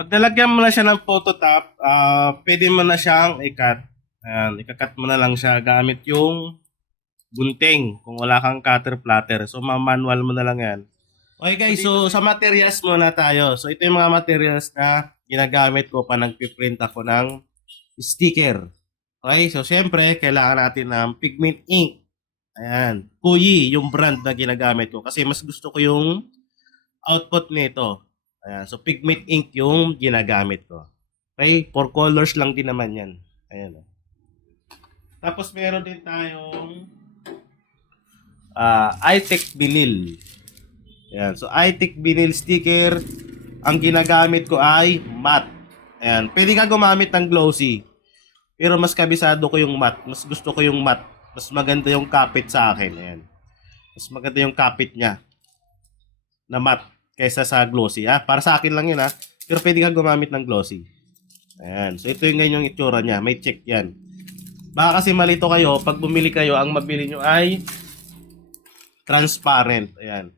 Pag nalagyan mo na siya ng photo top, pwede mo na siyang i-cut. Ayan, ikakat mo na lang siya gamit yung gunting kung wala kang cutter platter. So, manual mo na lang yan. Okay guys, so sa materials muna tayo. So, ito yung mga materials na ginagamit ko pa nagpiprint ako ng sticker. Okay, so syempre, kailangan natin ng pigment ink. Ayan, Kuyi yung brand na ginagamit ko kasi mas gusto ko yung output nito. Ayan, so pigment ink yung ginagamit ko. Okay, for colors lang din naman yan. Ayan. Tapos meron din tayong iTech vinyl. Ayan, so iTech vinyl sticker, ang ginagamit ko ay matte. Ayan, pwede ka gumamit ng glossy. Pero mas kabisado ko yung matte. Mas gusto ko yung matte. Mas maganda yung kapit sa akin. Ayan. Mas maganda yung kapit niya na matte kaysa sa glossy. Para sa akin lang yun Pero pwede ka gumamit ng glossy. Ayan. So ito yung ganyan yung itsura niya. May check yan. Baka kasi malito kayo. Pag bumili kayo, ang mabili nyo ay transparent. Ayan.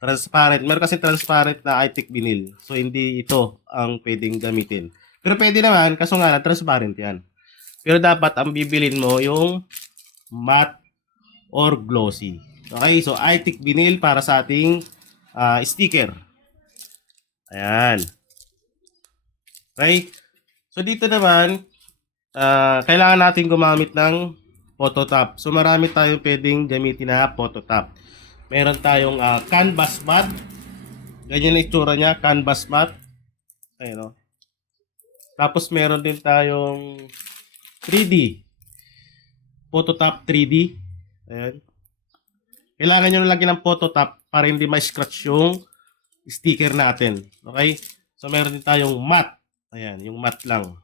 Transparent. Meron kasi transparent na iTech vinyl. So hindi ito ang pwedeng gamitin. Pero pwede naman, kaso nga transparent yan. Pero dapat ang bibilin mo yung matte or glossy. Okay, so iTech vinyl para sa ating sticker. Ayan. Okay. So dito naman, kailangan natin gumamit ng photo top. So marami tayong pwedeng gamitin na photo top. Meron tayong canvas mat. Ganyan ang itsura niya, canvas mat. Ayun, Tapos meron din tayong 3D. Phototop 3D. Ayan. Kailangan nyo na lagyan ng phototop para hindi ma-scratch yung sticker natin. Okay? So meron din tayong matte. Ayan, yung matte lang.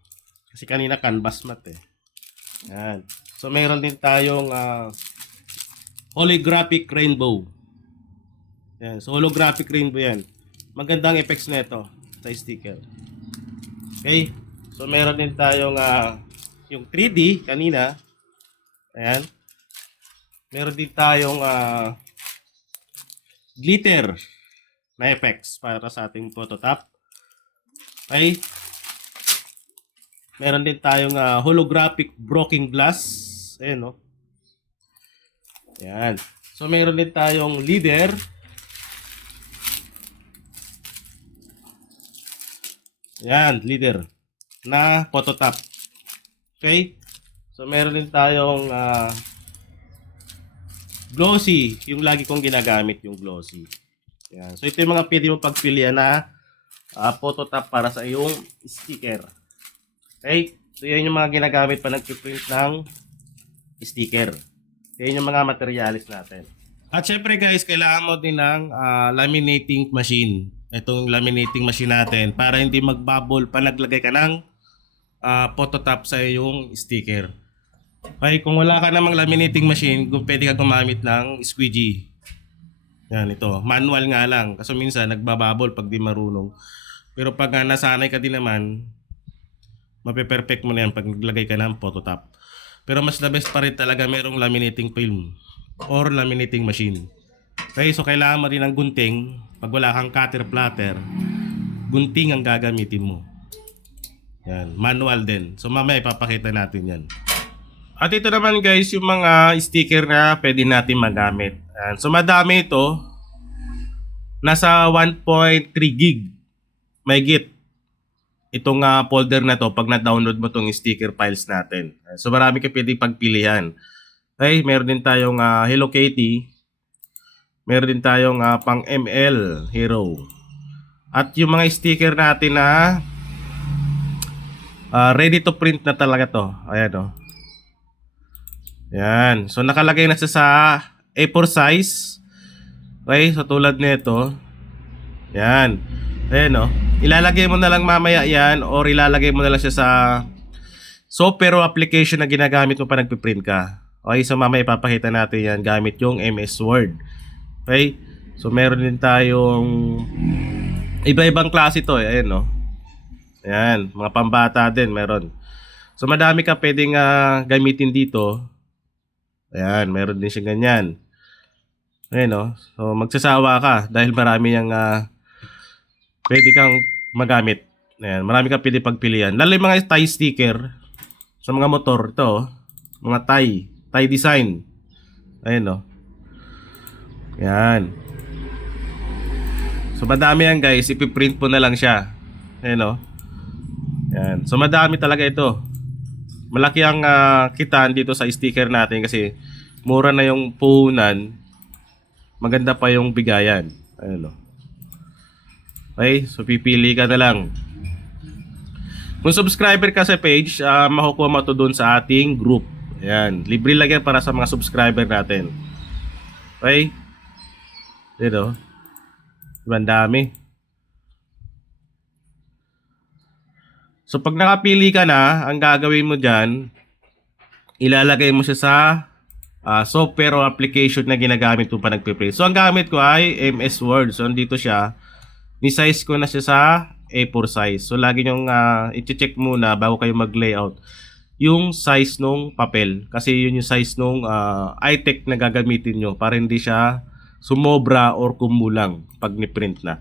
Kasi kanina canvas matte Ayan. So meron din tayong holographic rainbow. Ayan. So holographic rainbow yan. Magandang effects nito sa sticker. Okay? So meron din tayong yung 3D kanina. Ayan. Meron din tayong glitter na effects para sa ating phototop. Okay. Meron din tayong holographic broken glass. Ayan, Ayan. So meron din tayong leader. Ayan, leader na phototop. Okay? So meron din tayong glossy, yung lagi kong ginagamit yung glossy. Ayan. So ito yung mga pwede mo pagpilian na phototop para sa iyong sticker. Okay? So yan yung mga ginagamit pa nagpiprint ng sticker. Yan yung mga materialis natin. At syempre guys, kailangan mo din ng laminating machine. Itong laminating machine natin para hindi magbubble pa naglagay ka ng phototop sa iyong sticker. Okay, kung wala ka namang laminating machine, pwede ka gumamit ng squeegee. Yan, ito. Manual nga lang. Kasi minsan, nagbababol pag di marunong. Pero pag nasanay ka din naman, mape-perfect mo na yan pag naglagay ka ng phototop. Pero mas the best pa rin talaga merong laminating film or laminating machine. Okay, so kailangan mo rin ng gunting. Pag wala kang cutter platter, gunting ang gagamitin mo. Yan, manual din. So mamaya ipapakita natin yan. At ito naman guys, yung mga sticker na pwede natin magamit. Yan. So madami ito. Nasa 1.3 gig. May git. Itong folder na to pag na-download mo tong sticker files natin. So marami ka pwede pagpilihan. Okay, meron din tayong Hello Kitty. Meron din tayong pang ML Hero. At yung mga sticker natin na ready to print na talaga to. Ayan Ayan. So nakalagay na siya sa A4 size. Okay, so tulad nito. Ayan. Ayan Ilalagay mo na lang mamaya yan or ilalagay mo na lang siya sa software o application na ginagamit mo pa nagpiprint ka. Okay, so mamaya ipapakita natin yan gamit yung MS Word. Okay, so meron din tayong iba-ibang klase to. Ayan Ayan, mga pambata din meron. So madami ka pwedeng gamitin dito. Ayan, meron din siya ganyan. Ayan So magsasawa ka dahil marami yung pwede kang magamit. Ayan, marami kang pwede pagpilian. Lalo yung mga tie sticker sa mga motor. Ito, oh, mga tie design. Ayan, oh. Yan. So, madami yan, guys. Ipiprint po na lang siya. Ayan, oh. Yan. So, madami talaga ito. Malaki ang kitaan dito sa sticker natin kasi mura na yung puhunan. Maganda pa yung bigayan. Ayan, oh. Okay, so pipili ka na lang. Kung subscriber ka sa page, makukuha mo ito dun sa ating group. Ayan, libre lang yan para sa mga subscriber natin. Okay? Dito. Diba, ang dami. So pag nakapili ka na, ang gagawin mo dyan, ilalagay mo siya sa software o application na ginagamit mo pa nagpe-print. So ang gamit ko ay MS Word. So andito siya. Ni-size ko na siya sa A4 size. So lagi nyong i-check muna bago kayo mag-layout yung size nung papel. Kasi yun yung size nung iTech na gagamitin nyo para hindi siya sumobra or kumulang pag ni-print na.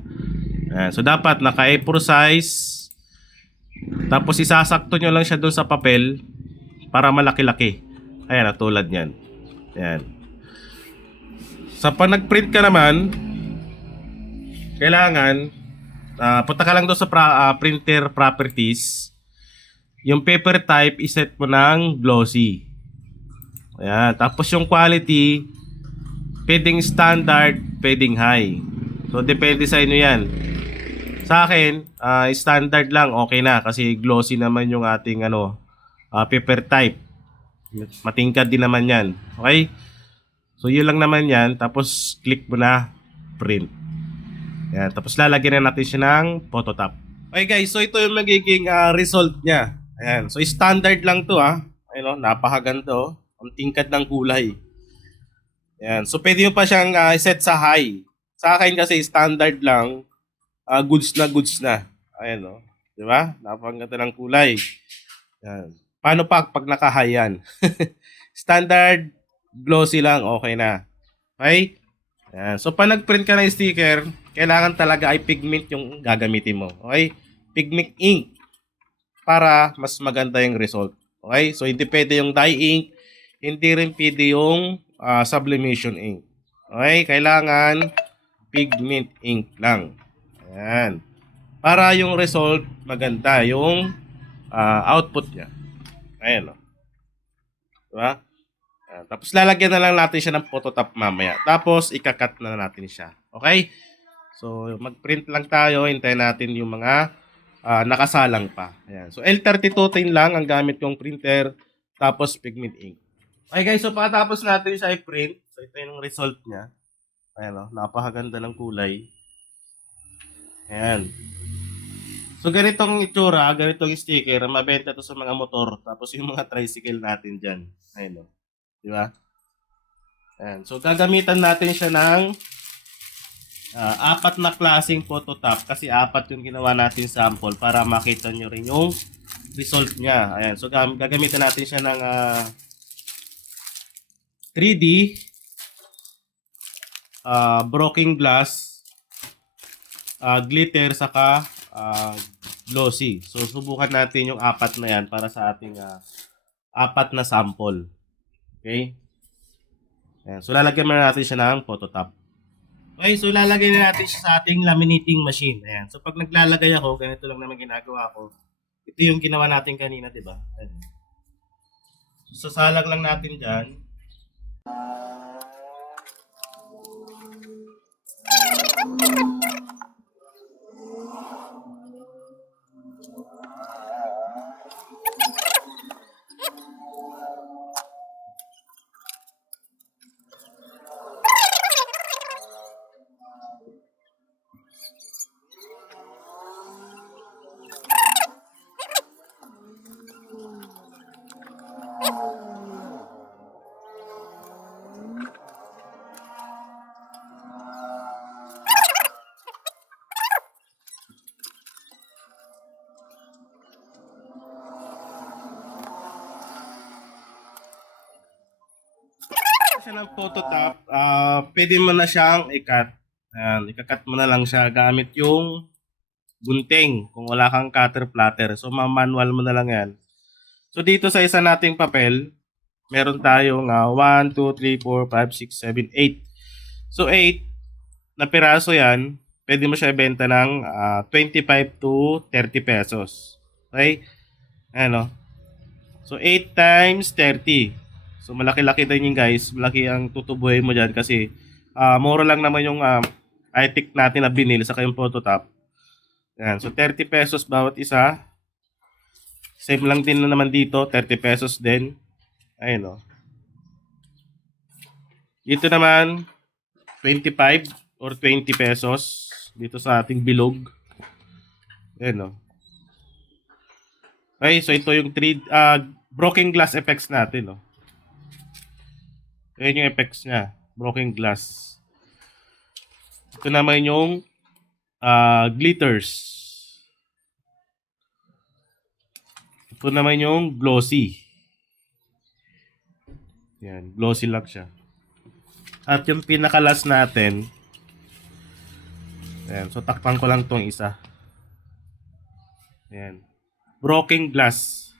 So dapat naka A4 size. Tapos isasakto nyo lang siya doon sa papel para malaki-laki. Ayan, tulad nyan. Ayan. Sa pag nag-print ka naman, kailangan punta ka lang doon sa printer properties. Yung paper type iset mo ng glossy. Ayan. Tapos yung quality pwedeng standard, pwedeng high. So depende sa inyo yan. Sa akin, standard lang okay na kasi glossy naman yung ating paper type. Matingkad din naman yan. Okay? So yun lang naman yan. Tapos click mo na print. Yan. Tapos lalagyan na natin siya ng phototop. Okay guys, so ito yung magiging result niya. Ayan. So standard lang to Ayun, napakaganda oh. Ang tingkad ng kulay. Ayan. So pwede mo pa siyang set sa high. Sa akin kasi standard lang. Goods na. Ayan oh. Di ba? Napakaganda ng kulay. Ayan. Paano pag naka-high yan? Standard, glossy lang, okay na. Okay? Ayan. So, pag nag-print ka ng sticker, kailangan talaga ay pigment yung gagamitin mo. Okay? Pigment ink para mas maganda yung result. Okay? So, hindi pwede yung dye ink, hindi rin pwede yung sublimation ink. Okay? Kailangan pigment ink lang. Ayan. Para yung result, maganda yung output niya. Ayan o. Diba? Tapos lalagyan na lang natin siya ng phototop mamaya. Tapos ikakat na natin siya. Okay? So mag-print lang tayo. Hintayin natin yung mga nakasalang pa. Ayan. So L3210 lang ang gamit kong printer. Tapos pigment ink. Okay guys, so pagkatapos natin siya i-print. So ito yung result niya. Ayan o. Napakaganda ng kulay. Ayan. So ganitong itsura, ganitong sticker, mabenta to sa mga motor, tapos yung mga tricycle natin diyan. Ayun oh. Di ba? Ayan. So gagamitan natin siya ng apat na klaseng phototop kasi apat yung ginawa natin sample para makita nyo rin yung result niya. Ayan. So gagamitan natin siya ng 3D broken glass, glitter, saka glossy. So subukan natin yung apat na yan para sa ating apat na sample. Okay? Ayan. So lalagyan muna natin siya ng phototop. Okay, so lalagay na natin siya sa ating laminating machine. Ayan. So pag naglalagay ako, ganito lang naman ginagawa ko. Ito yung ginawa natin kanina, di ba? Ayan. So sasalag lang natin dyan. Siya ng phototop, pwede mo na siyang i-cut. Ayan, i-cut mo na lang siya gamit yung gunting kung wala kang cutter platter. So, manual mo na lang yan. So, dito sa isa nating papel, meron tayong 1, 2, 3, 4, 5, 6, 7, 8. So, 8 na piraso yan, pwede mo siya ibenta ng 25 to 30 pesos. Okay? Ayan o. So, 8 times 30. So, malaki-laki din yun guys. Malaki ang tutubuhin mo dyan kasi mura lang naman yung iTick natin na binil sa kayong phototop. Ayan. So, 30 pesos bawat isa. Same lang din naman dito. 30 pesos din. Ayun o. Dito naman, 25 or 20 pesos. Dito sa ating bilog. Ayun o. Okay, so ito yung broken glass effects natin. Ayan yung effects niya. Broken glass. Ito naman yung glitters. Ito naman yung glossy. Yan, glossy lang siya. At yung pinaka-last natin, ayan, so takpan ko lang tong isa. Ayan. Broken glass.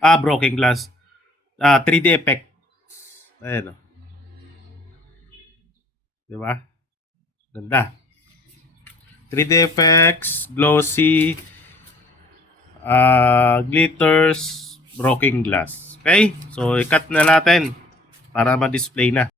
Broken glass. 3D effect. Ayan o. Diba? Ganda. 3D effects, glossy, glitters, broken glass. Okay? So, i-cut na natin para ma-display na.